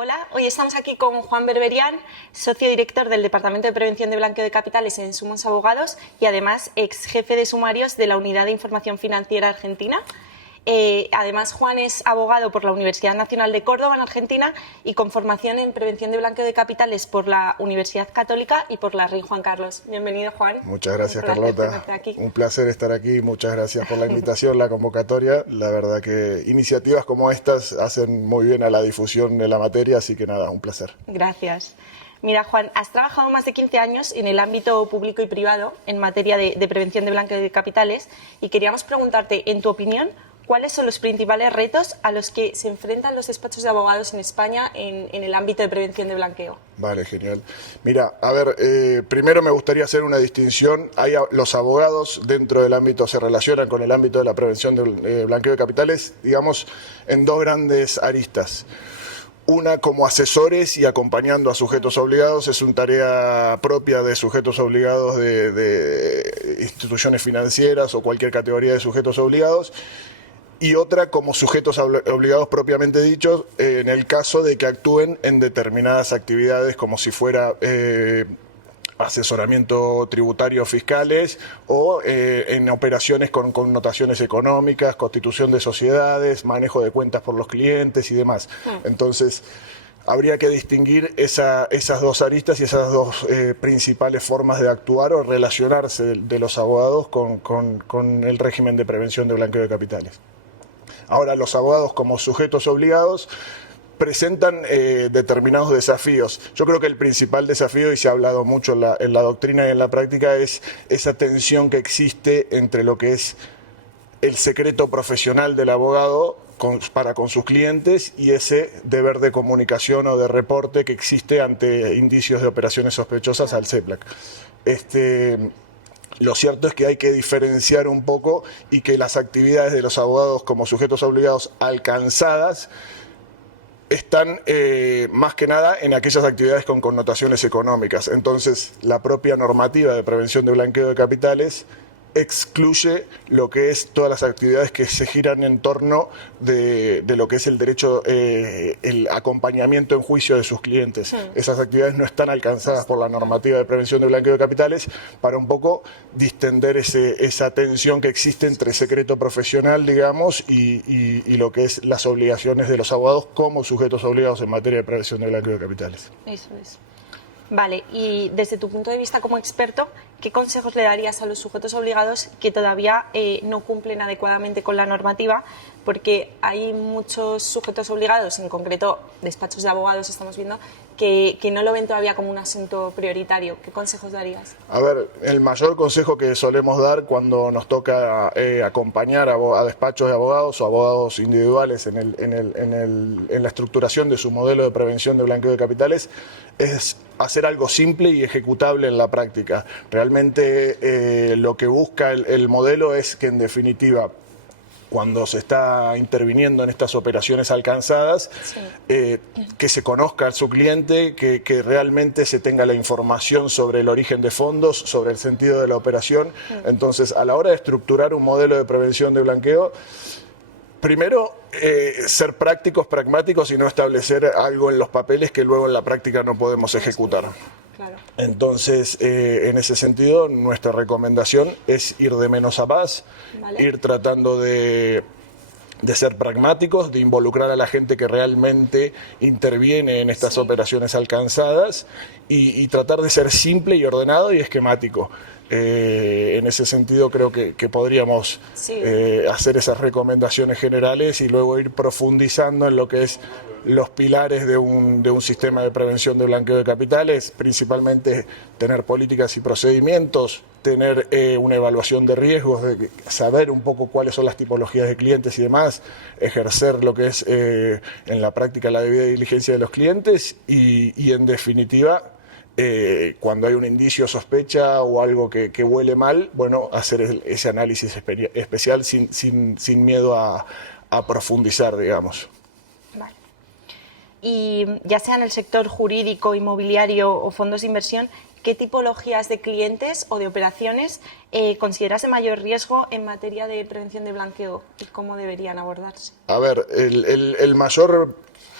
Hola, hoy estamos aquí con Juan Berberian, socio director del Departamento de Prevención de Blanqueo de Capitales en Sumons Abogados y además ex jefe de sumarios de la Unidad de Información Financiera Argentina. Además, Juan es abogado por la Universidad Nacional de Córdoba en Argentina y con formación en prevención de blanqueo de capitales por la Universidad Católica y por la Rey Juan Carlos. Bienvenido, Juan. Muchas gracias, Carlota. Un placer estar aquí. Muchas gracias por la invitación, la convocatoria. La verdad que iniciativas como estas hacen muy bien a la difusión de la materia, así que nada, un placer. Gracias. Mira, Juan, has trabajado más de 15 años en el ámbito público y privado en materia de prevención de blanqueo de capitales y queríamos preguntarte, en tu opinión, ¿cuáles son los principales retos a los que se enfrentan los despachos de abogados en España en el ámbito de prevención de blanqueo? Vale, genial. Mira, a ver, primero me gustaría hacer una distinción. Los abogados dentro del ámbito se relacionan con el ámbito de la prevención de blanqueo de capitales, digamos, en dos grandes aristas. Una, como asesores y acompañando a sujetos obligados, es una tarea propia de sujetos obligados de instituciones financieras o cualquier categoría de sujetos obligados. Y otra como sujetos obligados propiamente dichos, en el caso de que actúen en determinadas actividades como si fuera asesoramiento tributario fiscales o en operaciones con connotaciones económicas, constitución de sociedades, manejo de cuentas por los clientes y demás. Entonces, habría que distinguir esas dos aristas y esas dos principales formas de actuar o relacionarse de los abogados con el régimen de prevención de blanqueo de capitales. Ahora, los abogados como sujetos obligados presentan determinados desafíos. Yo creo que el principal desafío, y se ha hablado mucho en la doctrina y en la práctica, es esa tensión que existe entre lo que es el secreto profesional del abogado para con sus clientes y ese deber de comunicación o de reporte que existe ante indicios de operaciones sospechosas al CEPLAC. Lo cierto es que hay que diferenciar un poco y que las actividades de los abogados como sujetos obligados alcanzadas están más que nada en aquellas actividades con connotaciones económicas. Entonces, la propia normativa de prevención de blanqueo de capitales excluye lo que es todas las actividades que se giran en torno de lo que es el derecho, el acompañamiento en juicio de sus clientes. Esas actividades no están alcanzadas por la normativa de prevención de blanqueo de capitales para un poco distender esa tensión que existe entre secreto profesional, digamos, y lo que es las obligaciones de los abogados como sujetos obligados en materia de prevención de blanqueo de capitales. Eso es. Vale, y desde tu punto de vista como experto, ¿qué consejos le darías a los sujetos obligados que todavía no cumplen adecuadamente con la normativa? Porque hay muchos sujetos obligados, en concreto despachos de abogados estamos viendo, que no lo ven todavía como un asunto prioritario. ¿Qué consejos darías? A ver, el mayor consejo que solemos dar cuando nos toca acompañar a despachos de abogados o abogados individuales en la estructuración de su modelo de prevención de blanqueo de capitales es hacer algo simple y ejecutable en la práctica. Realmente lo que busca el modelo es que, en definitiva, cuando se está interviniendo en estas operaciones alcanzadas, que se conozca a su cliente, que realmente se tenga la información sobre el origen de fondos, sobre el sentido de la operación. Entonces, a la hora de estructurar un modelo de prevención de blanqueo, primero, ser prácticos, pragmáticos y no establecer algo en los papeles que luego en la práctica no podemos ejecutar. Claro. Entonces, en ese sentido, nuestra recomendación es ir de menos a más, ir tratando de ser pragmáticos, de involucrar a la gente que realmente interviene en estas operaciones alcanzadas y tratar de ser simple y ordenado y esquemático. En ese sentido creo que podríamos hacer esas recomendaciones generales y luego ir profundizando en lo que es los pilares de un sistema de prevención de blanqueo de capitales, principalmente tener políticas y procedimientos, tener una evaluación de riesgos, de saber un poco cuáles son las tipologías de clientes y demás, ejercer lo que es en la práctica la debida diligencia de los clientes y en definitiva, cuando hay un indicio, sospecha o algo que huele mal, bueno, hacer ese análisis especial sin miedo a profundizar, digamos. Vale. Y ya sea en el sector jurídico, inmobiliario o fondos de inversión, ¿qué tipologías de clientes o de operaciones consideras de mayor riesgo en materia de prevención de blanqueo y cómo deberían abordarse? A ver, el mayor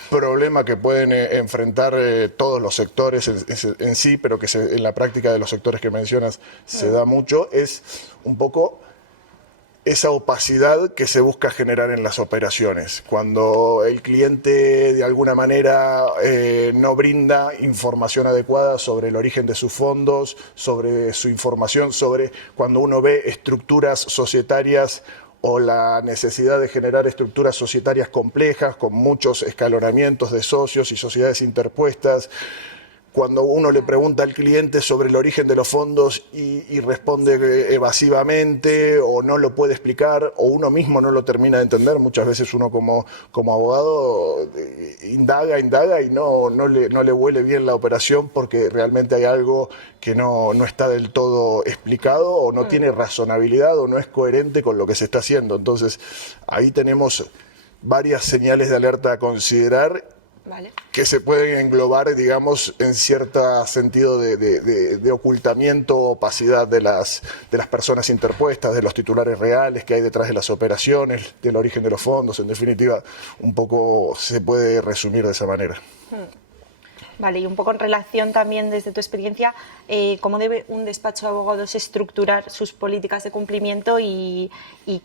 problema que pueden enfrentar todos los sectores en sí, pero que en la práctica de los sectores que mencionas se da mucho, es un poco esa opacidad que se busca generar en las operaciones. Cuando el cliente de alguna manera no brinda información adecuada sobre el origen de sus fondos, sobre su información, sobre cuando uno ve estructuras societarias o la necesidad de generar estructuras societarias complejas con muchos escalonamientos de socios y sociedades interpuestas. Cuando uno le pregunta al cliente sobre el origen de los fondos y responde evasivamente o no lo puede explicar o uno mismo no lo termina de entender, muchas veces uno como abogado indaga y no le huele bien la operación porque realmente hay algo que no está del todo explicado o no tiene razonabilidad o no es coherente con lo que se está haciendo. Entonces, ahí tenemos varias señales de alerta a considerar. Vale. Que se pueden englobar, digamos, en cierto sentido de ocultamiento o opacidad de las personas interpuestas, de los titulares reales que hay detrás de las operaciones, del origen de los fondos. En definitiva, un poco se puede resumir de esa manera. Vale, y un poco en relación también desde tu experiencia, ¿cómo debe un despacho de abogados estructurar sus políticas de cumplimiento y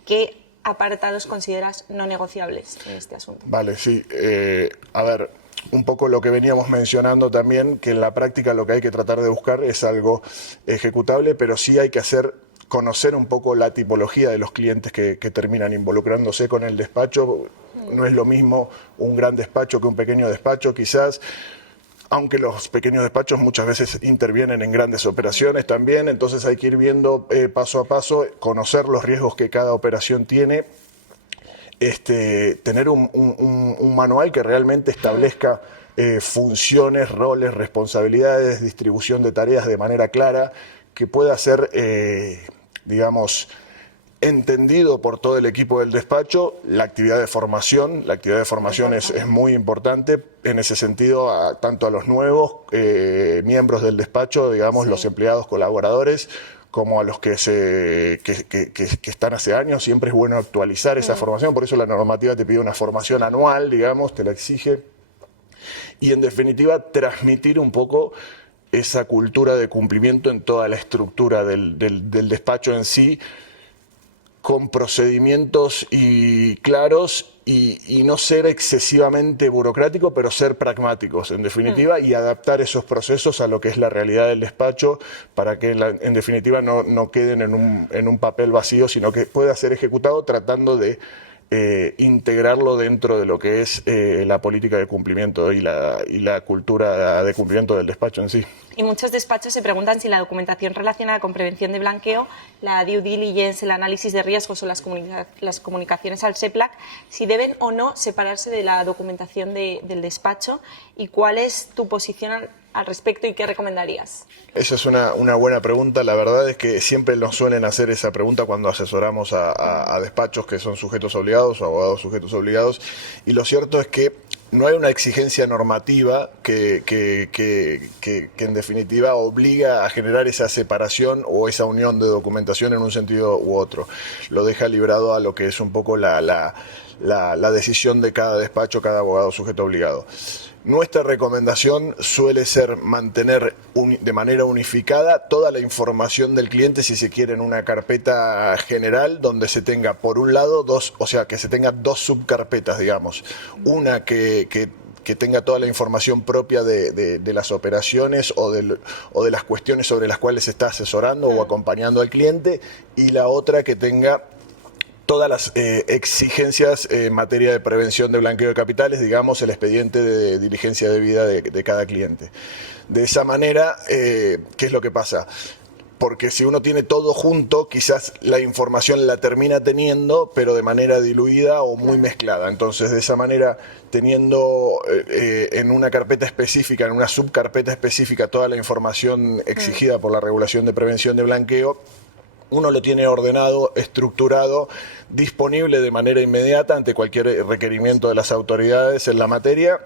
qué apartados consideras no negociables en este asunto? Vale, sí. A ver, un poco lo que veníamos mencionando también, que en la práctica lo que hay que tratar de buscar es algo ejecutable, pero sí hay que conocer un poco la tipología de los clientes que terminan involucrándose con el despacho. No es lo mismo un gran despacho que un pequeño despacho, quizás. Aunque los pequeños despachos muchas veces intervienen en grandes operaciones también, entonces hay que ir viendo paso a paso, conocer los riesgos que cada operación tiene, tener un manual que realmente establezca funciones, roles, responsabilidades, distribución de tareas de manera clara, que pueda ser, digamos, entendido por todo el equipo del despacho. La actividad de formación es muy importante en ese sentido, tanto a los nuevos miembros del despacho, digamos, los empleados colaboradores, como a los que están hace años. Siempre es bueno actualizar esa formación, por eso la normativa te pide una formación anual, digamos, te la exige. Y en definitiva, transmitir un poco esa cultura de cumplimiento en toda la estructura del despacho en sí, con procedimientos claros y no ser excesivamente burocrático, pero ser pragmáticos, en definitiva, y adaptar esos procesos a lo que es la realidad del despacho para que, en definitiva, no queden en un papel vacío, sino que pueda ser ejecutado tratando de integrarlo dentro de lo que es la política de cumplimiento y la cultura de cumplimiento del despacho en sí. Y muchos despachos se preguntan si la documentación relacionada con prevención de blanqueo, la due diligence, el análisis de riesgos o las comunicaciones al SEPLAC, si deben o no separarse de la documentación del despacho, y cuál es tu posición al respecto y qué recomendarías. Esa es una buena pregunta. La verdad es que siempre nos suelen hacer esa pregunta cuando asesoramos a despachos que son sujetos obligados o abogados sujetos obligados, y lo cierto es que no hay una exigencia normativa que en definitiva obliga a generar esa separación o esa unión de documentación en un sentido u otro. Lo deja librado a lo que es un poco la decisión de cada despacho, cada abogado sujeto obligado. Nuestra recomendación suele ser mantener de manera unificada toda la información del cliente, si se quiere, en una carpeta general donde se tenga, por un lado, que se tenga dos subcarpetas, digamos. Una que tenga toda la información propia de las operaciones o de las cuestiones sobre las cuales se está asesorando o acompañando al cliente, y la otra que tenga todas las exigencias en materia de prevención de blanqueo de capitales, digamos, el expediente de diligencia debida de cada cliente. De esa manera, ¿qué es lo que pasa? Porque si uno tiene todo junto, quizás la información la termina teniendo, pero de manera diluida o muy mezclada. Entonces, de esa manera, teniendo en una carpeta específica, en una subcarpeta específica, toda la información exigida por la regulación de prevención de blanqueo, uno lo tiene ordenado, estructurado, disponible de manera inmediata ante cualquier requerimiento de las autoridades en la materia,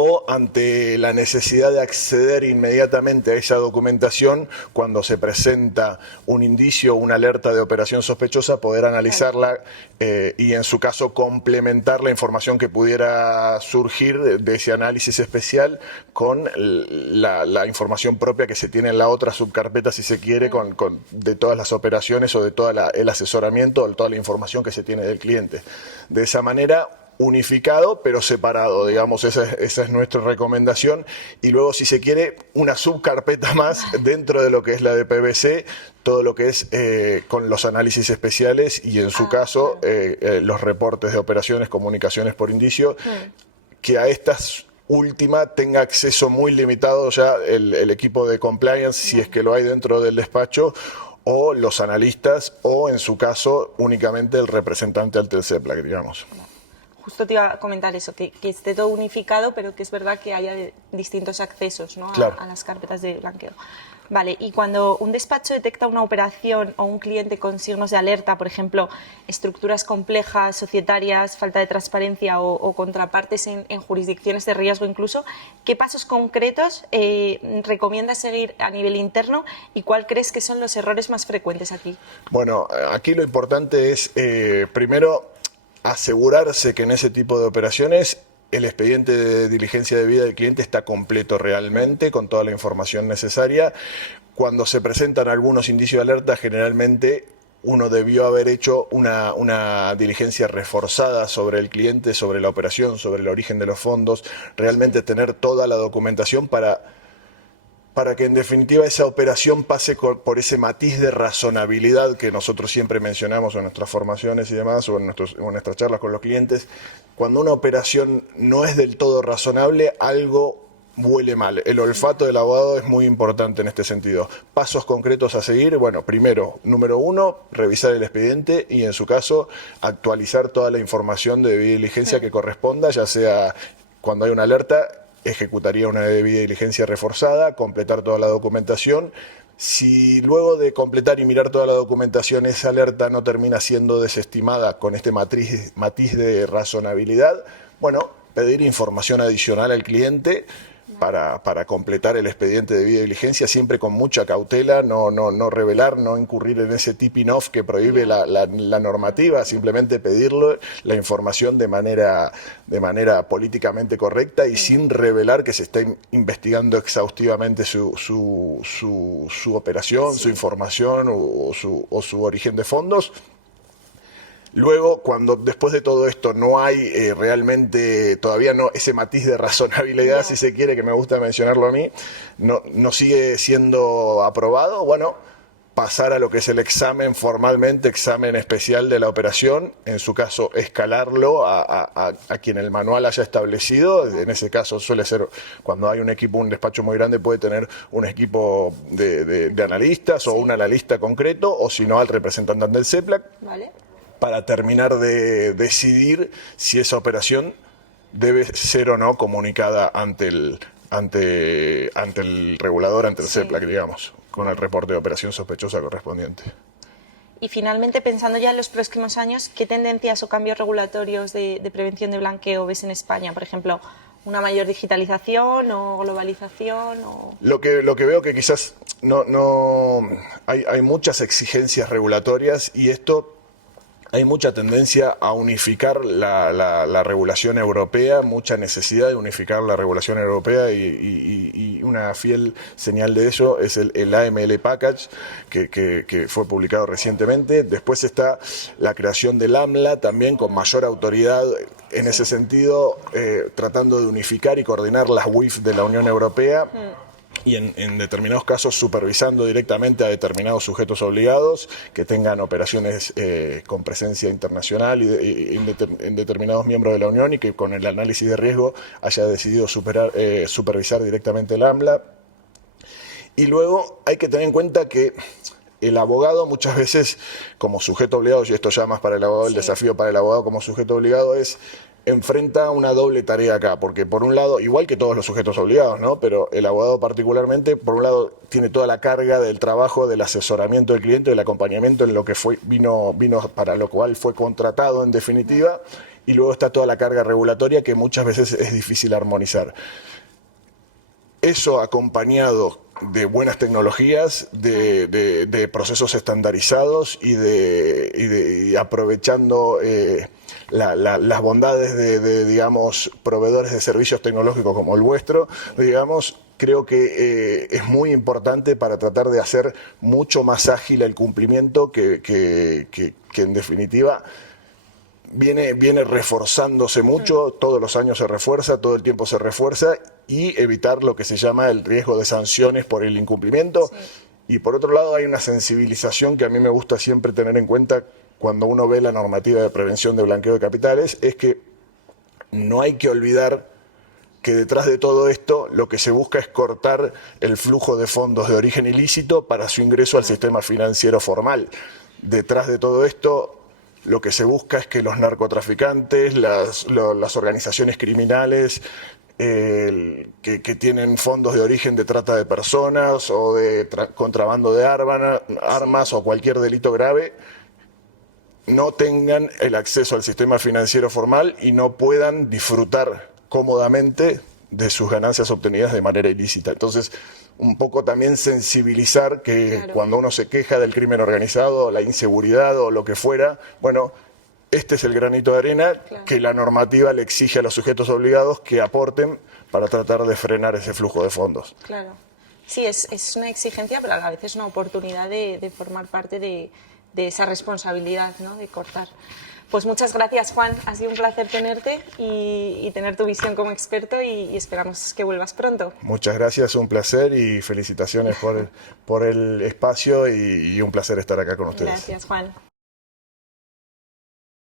o ante la necesidad de acceder inmediatamente a esa documentación cuando se presenta un indicio, una alerta de operación sospechosa, poder analizarla y en su caso complementar la información que pudiera surgir de ese análisis especial con la información propia que se tiene en la otra subcarpeta, si se quiere, de todas las operaciones o de todo el asesoramiento o de toda la información que se tiene del cliente. De esa manera, unificado pero separado, digamos, esa es nuestra recomendación. Y luego, si se quiere, una subcarpeta más dentro de lo que es la de PBC, todo lo que es con los análisis especiales y en su caso los reportes de operaciones, comunicaciones por indicio, que a estas última tenga acceso muy limitado ya el equipo de compliance, si es que lo hay dentro del despacho, o los analistas, o en su caso únicamente el representante ante el CEPLAC, digamos. Justo te iba a comentar eso, que esté todo unificado, pero que es verdad que haya distintos accesos, ¿no? Claro. a las carpetas de blanqueo. Vale, y cuando un despacho detecta una operación o un cliente con signos de alerta, por ejemplo, estructuras complejas, societarias, falta de transparencia o contrapartes en jurisdicciones de riesgo incluso, ¿qué pasos concretos recomiendas seguir a nivel interno y cuál crees que son los errores más frecuentes aquí? Bueno, aquí lo importante es, primero, asegurarse que en ese tipo de operaciones el expediente de diligencia debida del cliente está completo realmente, con toda la información necesaria. Cuando se presentan algunos indicios de alerta, generalmente uno debió haber hecho una diligencia reforzada sobre el cliente, sobre la operación, sobre el origen de los fondos, realmente tener toda la documentación para que en definitiva esa operación pase por ese matiz de razonabilidad que nosotros siempre mencionamos en nuestras formaciones y demás, o en nuestras charlas con los clientes. Cuando una operación no es del todo razonable, algo huele mal. El olfato del abogado es muy importante en este sentido. Pasos concretos a seguir, bueno, primero, número uno, revisar el expediente y en su caso actualizar toda la información de debida diligencia que corresponda, ya sea cuando hay una alerta, ejecutaría una debida diligencia reforzada, completar toda la documentación. Si luego de completar y mirar toda la documentación esa alerta no termina siendo desestimada con este matiz de razonabilidad, bueno, pedir información adicional al cliente para completar el expediente de debida diligencia, siempre con mucha cautela, no revelar, no incurrir en ese tipping off que prohíbe la normativa, simplemente pedirlo la información de manera políticamente correcta y sin revelar que se está investigando exhaustivamente su operación, su información o su origen de fondos. Luego, cuando después de todo esto no hay realmente, todavía no, ese matiz de razonabilidad, si se quiere, que me gusta mencionarlo a mí, no sigue siendo aprobado, bueno, pasar a lo que es el examen formalmente, examen especial de la operación, en su caso escalarlo a quien el manual haya establecido. En ese caso suele ser, cuando hay un equipo, un despacho muy grande, puede tener un equipo de analistas o un analista concreto, o si no al representante del CEPLAC. Vale. Para terminar de decidir si esa operación debe ser o no comunicada ante el regulador, ante el CEPLAC, digamos, con el reporte de operación sospechosa correspondiente. Y finalmente, pensando ya en los próximos años, ¿qué tendencias o cambios regulatorios de prevención de blanqueo ves en España? Por ejemplo, ¿una mayor digitalización o globalización? Lo que veo que quizás hay muchas exigencias regulatorias y esto... Hay mucha tendencia a unificar la regulación europea, mucha necesidad de unificar la regulación europea y una fiel señal de ello es el AML Package que fue publicado recientemente. Después está la creación del AMLA también con mayor autoridad en ese sentido, tratando de unificar y coordinar las WIF de la Unión Europea. Y en determinados casos supervisando directamente a determinados sujetos obligados que tengan operaciones con presencia internacional y en determinados miembros de la Unión y que con el análisis de riesgo haya decidido supervisar directamente el AMLA. Y luego hay que tener en cuenta que el abogado muchas veces como sujeto obligado, y esto ya más para el abogado, el desafío para el abogado como sujeto obligado enfrenta una doble tarea acá, porque por un lado, igual que todos los sujetos obligados, ¿no? Pero el abogado particularmente, por un lado, tiene toda la carga del trabajo, del asesoramiento del cliente, del acompañamiento en lo que vino para lo cual fue contratado en definitiva, y luego está toda la carga regulatoria que muchas veces es difícil armonizar. Eso acompañado de buenas tecnologías, de procesos estandarizados y aprovechando las bondades digamos, proveedores de servicios tecnológicos como el vuestro, digamos, creo que es muy importante para tratar de hacer mucho más ágil el cumplimiento que en definitiva viene reforzándose mucho, todos los años se refuerza, todo el tiempo se refuerza, y evitar lo que se llama el riesgo de sanciones por el incumplimiento. Sí. Y por otro lado hay una sensibilización que a mí me gusta siempre tener en cuenta cuando uno ve la normativa de prevención de blanqueo de capitales, es que no hay que olvidar que detrás de todo esto lo que se busca es cortar el flujo de fondos de origen ilícito para su ingreso al sistema financiero formal. Detrás de todo esto lo que se busca es que los narcotraficantes, las organizaciones criminales que tienen fondos de origen de trata de personas o de contrabando de armas o cualquier delito grave, no tengan el acceso al sistema financiero formal y no puedan disfrutar cómodamente de sus ganancias obtenidas de manera ilícita. Entonces, un poco también sensibilizar que claro, cuando uno se queja del crimen organizado, la inseguridad o lo que fuera, bueno, este es el granito de arena claro, que la normativa le exige a los sujetos obligados que aporten para tratar de frenar ese flujo de fondos. Claro, sí, es una exigencia, pero a la vez es una oportunidad de formar parte de esa responsabilidad, ¿no?, de cortar. Pues muchas gracias, Juan. Ha sido un placer tenerte y tener tu visión como experto y esperamos que vuelvas pronto. Muchas gracias, un placer y felicitaciones por el espacio y un placer estar acá con ustedes. Gracias, Juan.